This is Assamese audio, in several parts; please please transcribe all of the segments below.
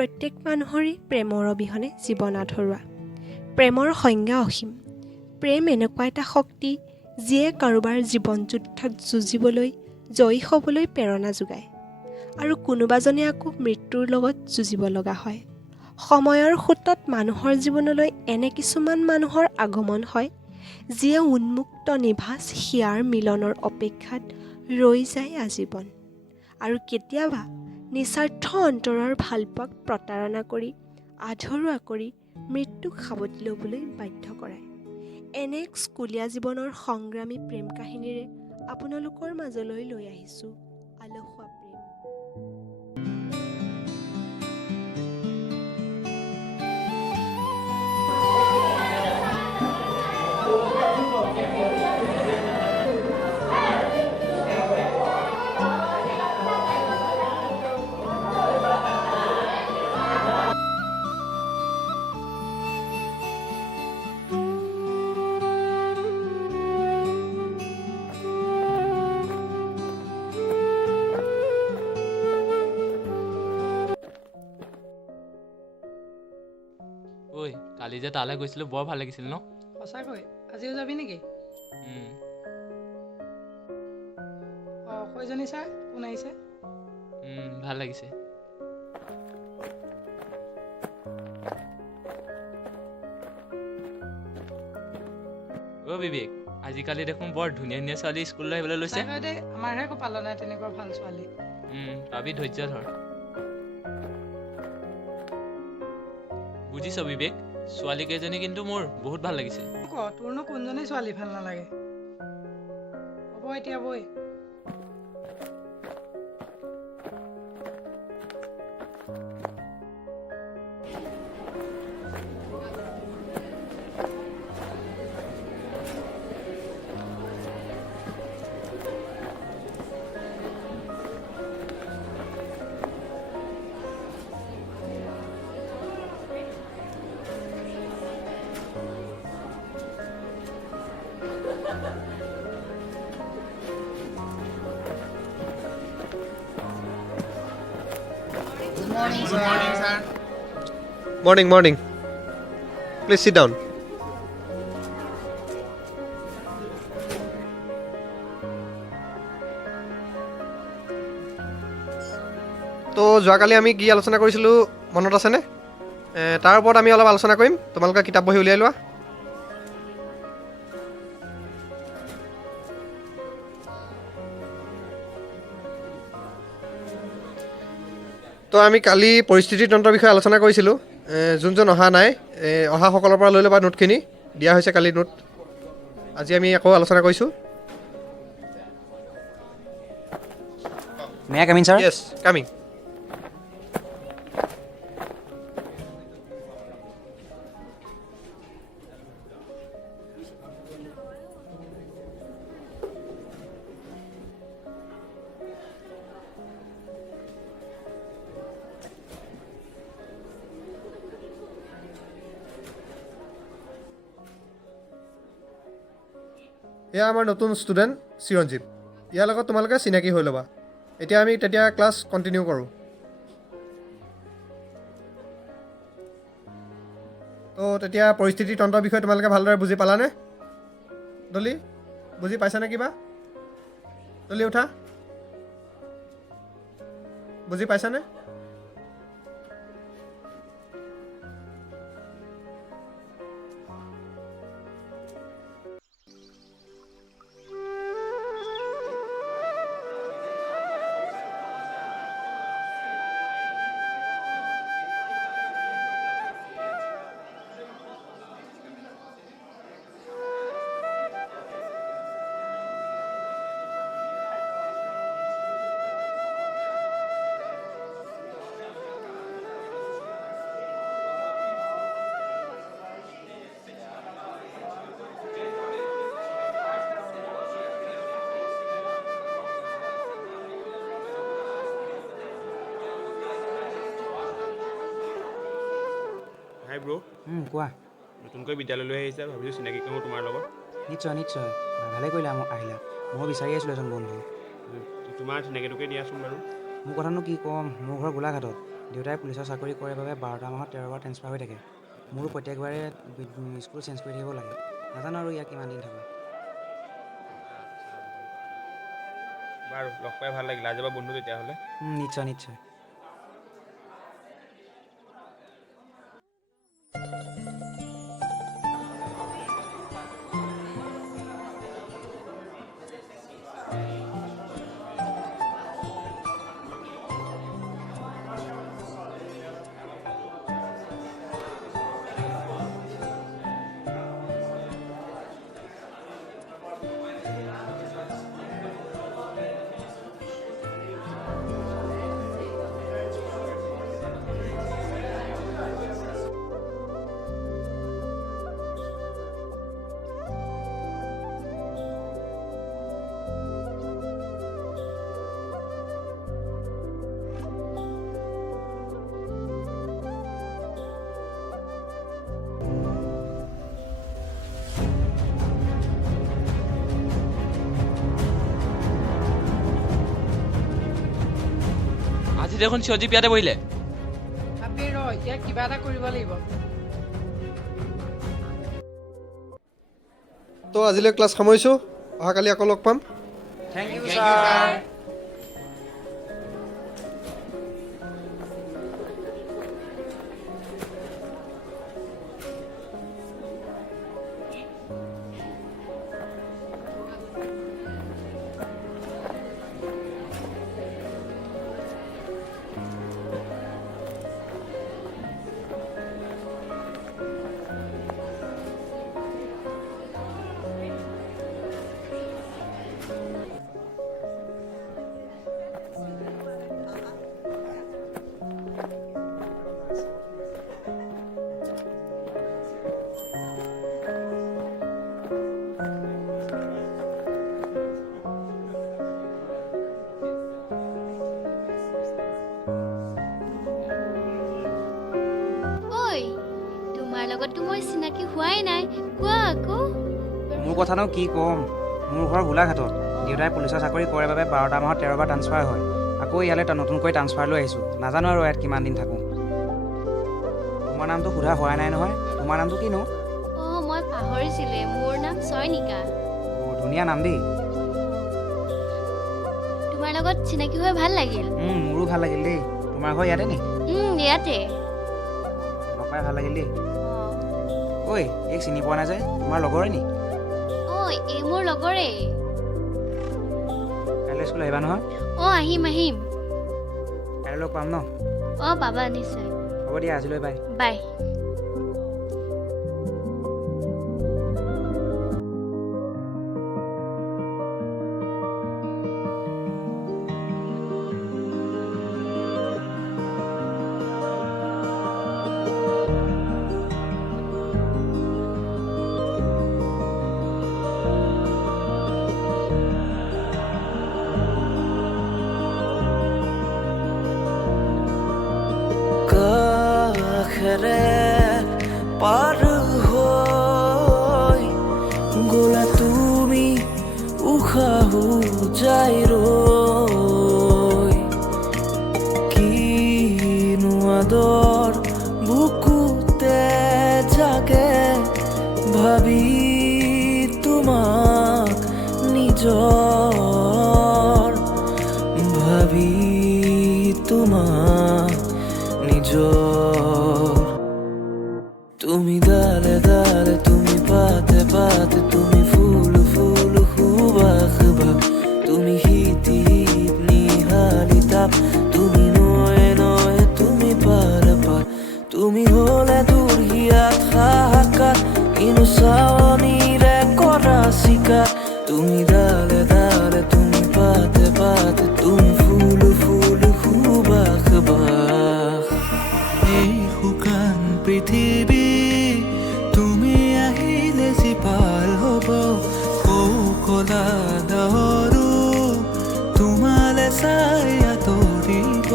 প্ৰত্যেক মানুহৰেই প্ৰেমৰ অবিহনে জীৱন আধৰুৱা। প্ৰেমৰ সংজ্ঞা অসীম। প্ৰেম এনেকুৱা এটা শক্তি যিয়ে কাৰোবাৰ জীৱন যুদ্ধত যুঁজিবলৈ জয়ী হ'বলৈ প্ৰেৰণা যোগায় আৰু কোনোবাজনে আকৌ মৃত্যুৰ লগত যুঁজিব লগা হয়। সময়ৰ সোঁতত মানুহৰ জীৱনলৈ এনে কিছুমান মানুহৰ আগমন হয় যিয়ে উন্মুক্ত নিভাঁজ হিয়াৰ মিলনৰ অপেক্ষাত ৰৈ যায় আজীৱন আৰু কেতিয়াবা নিস্বাৰ্থ অন্তৰৰ ভালপোৱাক প্ৰতাৰণা কৰি আধৰুৱা কৰি মৃত্যুক সাৱটি ল'বলৈ বাধ্য কৰায়। এনে এক স্কুলীয়া জীৱনৰ সংগ্ৰামী প্ৰেম কাহিনীৰে আপোনালোকৰ মাজলৈ লৈ আহিছোঁ আলসুৱা প্ৰেম। ঐ কালি যে তালৈ গৈছিলোঁ বৰ ভাল লাগিছিল ন? সঁচাকৈ আজিও যাবি নেকি? কয়জনী ছাৰ কোন আহিছে? ভাল লাগিছে। বিবেক, আজিকালি দেখোন বৰ ধুনীয়া ধুনীয়া ছোৱালী স্কুললৈ আহিবলৈ লৈছে। সঁচাকৈ দেই, আমাৰহে কপালত নাই তেনেকুৱা ভাল ছোৱালী। পাবি, ধৈৰ্য ধৰ। বুজিছ বিবেক, ছোৱালীকেইজনী কিন্তু মোৰ বহুত ভাল লাগিছে। তোৰনো কোনজনী ছোৱালী ভাল নালাগে? হ'ব এতিয়া বৈ। Morning. Please sit down. তো যোৱাকালি আমি কি আলোচনা কৰিছিলোঁ মনত আছেনে? তাৰ ওপৰত আমি অলপ আলোচনা কৰিম। তোমালোকে কিতাপ বহি উলিয়াই লোৱা। তো আমি কালি পৰিস্থিতিতন্ত্ৰৰ বিষয়ে আলোচনা কৰিছিলোঁ। যোন অহা নাই, অহাসকলৰ পৰা লৈ ল'বা নোটখিনি, দিয়া হৈছে কালি নোট। আজি আমি আকৌ আলোচনা কৰিছোঁ। May I come in, sir? Yes, coming. এয়া আমাৰ নতুন ষ্টুডেণ্ট চিৰঞ্জীৱ। ইয়াৰ লগত তোমালোকে চিনাকি হৈ ল'বা। এতিয়া আমি ক্লাছ কণ্টিনিউ কৰোঁ। তো তেতিয়া পৰিস্থিতিতন্ত্ৰৰ বিষয়ে তোমালোকে ভালদৰে বুজি পালানে? ডলি, বুজি পাইছানে কিবা? ডলি উঠা। বুজি পাইছানে? হাই ব্ৰ', কোৱা। নতুনকৈ বিদ্যালয়লৈ আহিছা, ভাবিছোঁ চিনাকি কৰোঁ তোমাৰ লগত। নিশ্চয় ভালে কৰিলা আহিলা। মই বিচাৰি আছিলোঁ এজন বন্ধু। তোমাৰ চিনাকিটোকে দিয়াচোন বাৰু। মোৰ কথানো কি ক'ম, মোৰ ঘৰ গোলাঘাটত। দেউতাই পুলিচৰ চাকৰি কৰে বাবে 12টা মাহত 13 বাৰ ট্ৰেন্সফাৰ হৈ থাকে। মোৰো প্ৰত্যেকবাৰে স্কুল চেঞ্জ কৰি থাকিব লাগে। নাজানো আৰু ইয়াত কিমান দিন থাকোঁ। বাৰু লগ পাই ভাল লাগিল, আজি পৰা বন্ধু তেতিয়াহ'লে। নিশ্চয় নিশ্চয়। আজি দেখোন চিৰজীৱ ইয়াতে বহিলে। ভাবি ৰ ইয়াক কিবা এটা কৰিব লাগিব। তো আজিলৈ ক্লাছ সামৰিছোঁ, অহাকালি আকৌ লগ পাম। Thank you sir. ঐ তোমাৰ লগততো মই চিনাকি হোৱাই নাই, কোৱা আকৌ। মোৰ কথানো কি ক'ম, মোৰ ঘৰ গোলাঘাটত। দেউতাই পুলিচৰ চাকৰি কৰে বাবে 12টা মাহত 13 বাৰ ট্ৰান্সফাৰ হয়। আকৌ ইয়ালৈ নতুনকৈ ট্ৰান্সফাৰ লৈ আহিছোঁ। নাজানো আৰু ইয়াত কিমান দিন থাকোঁ। তোমাৰ নামটো সোধা হোৱাই নাই নহয়। তোমাৰ নামটো কিনো? অঁ মই পাহৰিছিলোঁৱে, মোৰ নাম চয়নিকা। অঁ ধুনীয়া নাম দেই। তোমাৰ লগত চিনাকি হৈ ভাল লাগিল। মোৰো ভাল লাগিল দেই। তোমাৰ ঘৰ ইয়াতে নি? ইয়াতে। লগ পাই ভাল লাগিল দেই। অঁ ঐ এইক চিনি পোৱা নাই যে, তোমাৰ লগৰে নি? অঁ এই মোৰ লগৰে। কাইলৈ স্কুল আহিবা নহয়? অঁ আহিম আহিম। কাইলৈ লগ পাম ন? অঁ পাবা নিশ্চয়। হ'ব দিয়া, আজিলৈ বাই। বাই। কাষেৰে পাৰ হৈ গ'লা তুমি উশাহো যাই ৰৈ, কিনো আদৰ বুকুতে জাগে ভাবি তোমাক নিজৰ, ভাবি তোমাক নিজৰ। তুমি ডালে ডালে, তুমি পাতে পাতে, তুমি ফুল ফুল সুবাস ভাব, তুমি শীতি শীত নিহালি তাপ, তুমি নয়ে নয়ে, তুমি পাৰ পাৰ, তুমি হলে দুৰ্হিয়াত হাহাকাৰ, কিনো চাৱনীৰে কৰা চিকাৰ। তুমি ডালে ডালে, তুমি পাতে পাতে, তুমি ফুল ফুল সুবাস বাস। এই শুকান পৃথিৱী তুমি আহিলে যি পাৰ হ'ব, কলা ডাৱৰো তোমালে চাই আঁতৰিব।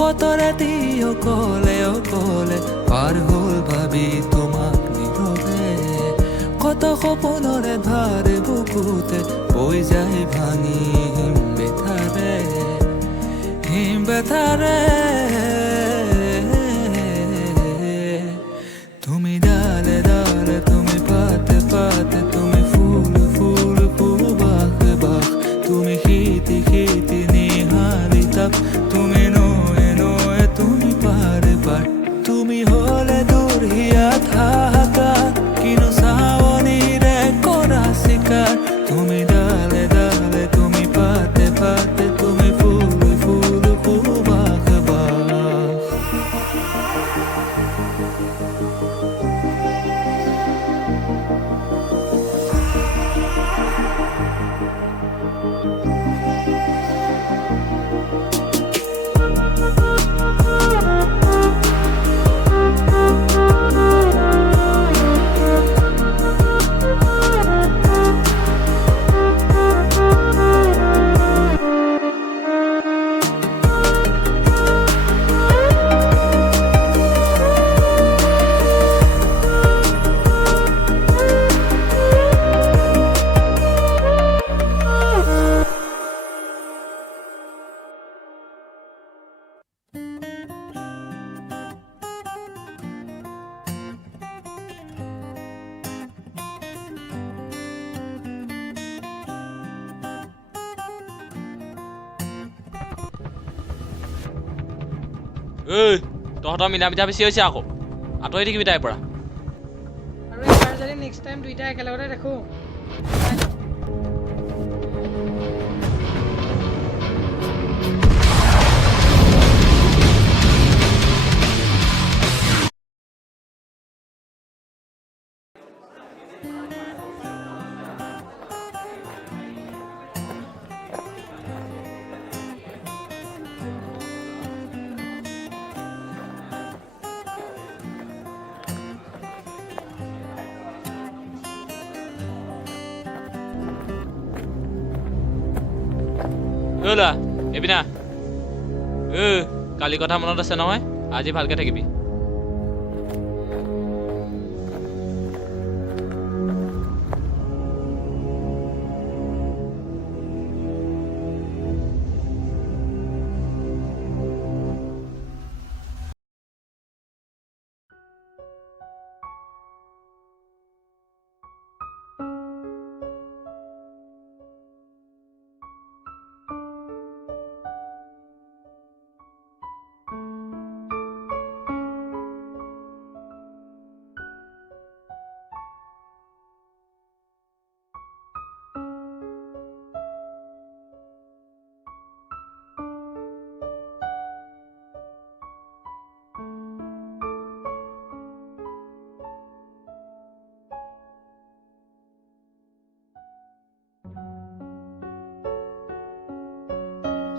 কত ৰাতি অকলে অকলে পাৰ হ'ল ভাবি তোমাক নীৰৱে, কত সপোনৰে ভাৰ বুকুতে বৈ যায় ভাঙি হিম বেথাৰে, হিম বেথাৰে। তুমি ডালে ডালে তুমি পাতে পাতে তুমি ফুল ফুল সুবাস বাস ঐ তহঁতৰ মিলা মিঠা বেছি হৈছে আকৌ আঁতৰি থাকিবি তাইৰ পৰা আৰু এইবাৰ যদি নেক্সট টাইম দুইটা একেলগতে দেখোঁ ঐ ল'ৰা এপিনা কালি কথা মনত আছে নহয় আজি ভালকে থাকিবি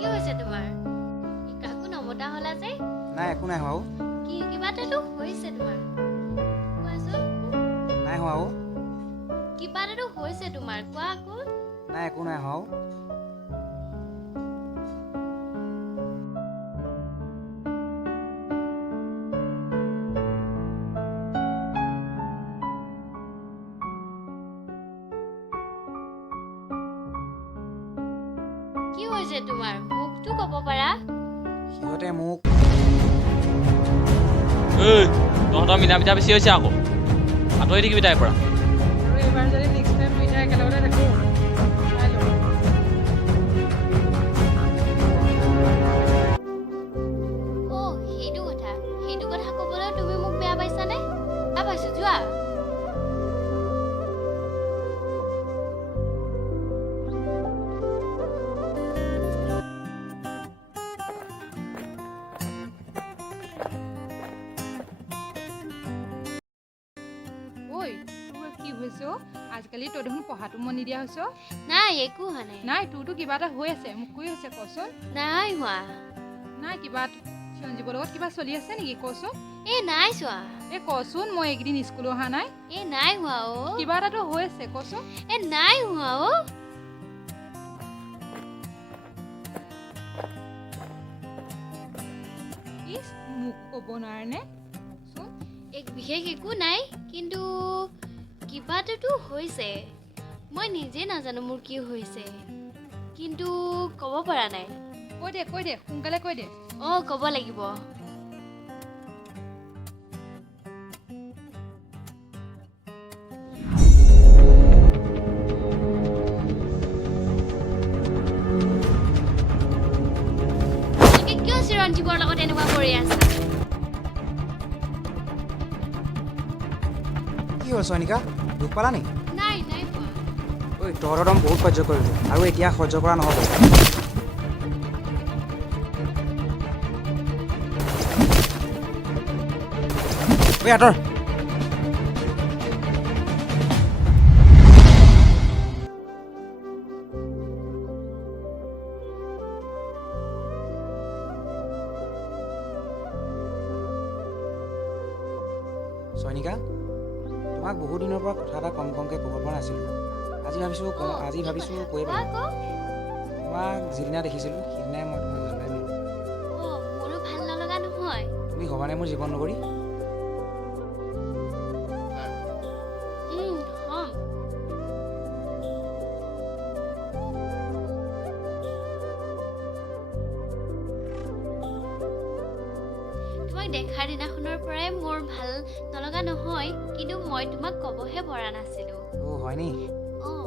কি হৈছে তোমাৰ কাকো নমতা হলা যে নাই একো নাই হোৱা কিবা এটাতো হৈছে তোমাৰ কোৱাচোন নাই হোৱা কিবা এটাতো হৈছে তোমাৰ কোৱা আকৌ নাই একো নাই হোৱা কি হৈছে তোমাৰ মুখটো ক'ব পাৰা সিহঁতে মোক তহঁতৰ মিলা মিঠা বেছি হৈছে আকৌ আঁতৰি থাকিবি তাইৰ পৰা আৰু এইবাৰ যদি নেক্সট টাইম দুইটা একেলগতে দেখোঁ চাই লওঁ সেইটো কথা ক'বলৈ তুমি মোক বেয়া পাইছানে বেয়া পাইছো যোৱা কি হৈছে আজিকালি তই দেখোন পঢ়াটো মন নিদিয়া হৈছ নাই একো হোৱা নাই নাই তোৰতো কিবা এটা হৈ আছে মোক কৈ আছে কচোন নাই হোৱা নাই কিবা সঞ্জীৱৰ লগত কিবা চলি আছে নেকি কচোন নাই চোৱা কচোন মই এইকেইদিন স্কুল অহা নাই নাই হোৱা কিবা এটাতো হৈ আছে কচোন নাই হোৱা মোক ক'ব নোৱাৰেনে বিশেষ একো নাই কিন্তু কিবা এটাতো হৈছে মই নিজে নাজানো মোৰ কি হৈছে কিন্তু ক'ব পৰা নাই কৈ দে সোনকালে কৈ দে ক'ব লাগিব কিয় চিৰঞ্জীৱৰ লগত এনেকুৱা কৰি আছা কি হ'ল চয়নিকা দুখ পালা নি নাই পোৱা ঐ তহঁতৰ দম বহুত সহ্য কৰিলোঁ আৰু এতিয়া সহ্য কৰা নহ'ব। ঐ আঁতৰ। চয়নিকা, তোমাক বহু দিনৰ পৰা কথা এটা কমকৈ ক'ব পৰা নাছিলোঁ। আজি ভাবিছোঁ কৈ কোৱা পাৰোঁ। আকৌ। তোমাক যিদিনা দেখিছিলোঁ সিদিনাই মই তোমাক জনাই দিলোঁ। মোৰো ভাল নলগা নহয়। তুমি হ'বানে মোৰ জীৱন নগৰী? হ'ম। তোমাক দেখাৰ দিনাখনৰ পৰাই মোৰ ভাল নলগা নহয়, কিন্তু মই তোমাক ক'বহে পৰা নাছিলোঁ। অ' হয় নি? অঁ।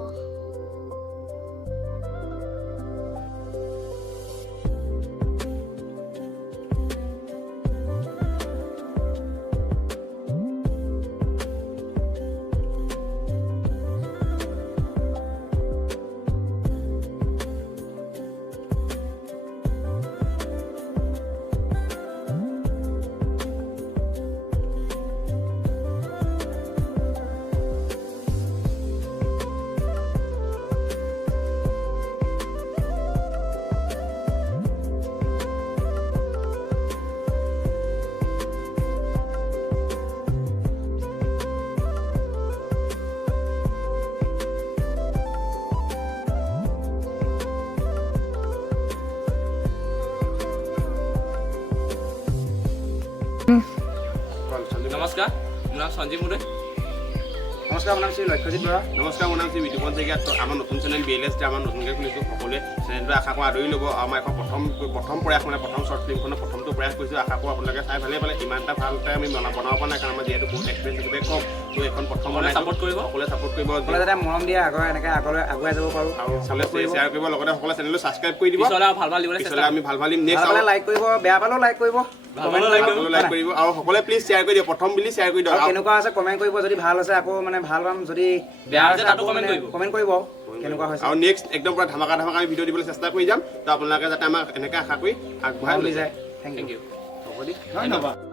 নমস্কাৰ, মোৰ নাম সঞ্জীৱ মুদৈ। নমস্কাৰ, মোৰ নাম শ্ৰী লক্ষ্যজিৎ বৰা। নমস্কাৰ, মোৰ নাম শ্ৰী বিতুপন শইকীয়া। আমাৰ নতুন চেনেল BLS আমাৰ নতুনকৈ খুলিছোঁ। সকলোৱে চেনেলটো আশা কৰা আদৰি ল'ব। আমাৰ এখন প্ৰথম প্ৰয়াস মানে প্ৰথম শ্বৰ্ট ফিল্মখনৰ প্ৰথমটো প্ৰয়াস কৰিছোঁ। আশা কৰোঁ আপোনালোকে চাই ভালেই পালে। ইমান এটা ভালকৈ আমি বনাব পৰা নাই, কাৰণ আমাৰ যিহেতু বহুত এক্সপেৰিয়েঞ্চ একেবাৰে কম। ত' এখন প্ৰথম ছাপোৰ্ট কৰিব, সকলোৱে ছাপোৰ্ট কৰিব, সকলোৱে যাতে মৰম দিয়ে, এনেকৈ আগুৱাই যাব পাৰোঁ। আৰু সকলোৱে শ্বেয়াৰ কৰিব, লগতে সকলোৱে চেনেলটো ছাবস্ক্ৰাইব কৰি দিব। পিছলৈ আৰু ভাল ভাল দিবলৈ পিছলৈ আমি ভাল দিম। ভাল নেক্সট পালে লাইক কৰিব, বেয়া পালেও লাইক কৰিব, কমেণ্ট লাইক কৰিব, আৰু সকলোৱে প্লিজ শ্বেয়াৰ কৰি দিয়ক। প্ৰথম বুলি শ্বেয়াৰ কৰি দিয়ক। কেনেকুৱা আছে কমেণ্ট কৰিব, যদি ভাল আছে আকৌ মানে ভাল পাম, যদি বেয়া হৈছে তাতো কমেণ্ট কৰিব। কমেণ্ট কৰিব কেনেকুৱা হৈছে। আৰু নেক্সট একদম পুৰা ধামাকা আমি ভিডিঅ' দিবলৈ চেষ্টা কৰি যাম। তো আপোনালোকে যাতে আমাক এনেকৈ আশা কৰি আগবঢ়াই লৈ যায়। Thank you. হ'ব দেই, ধন্যবাদ।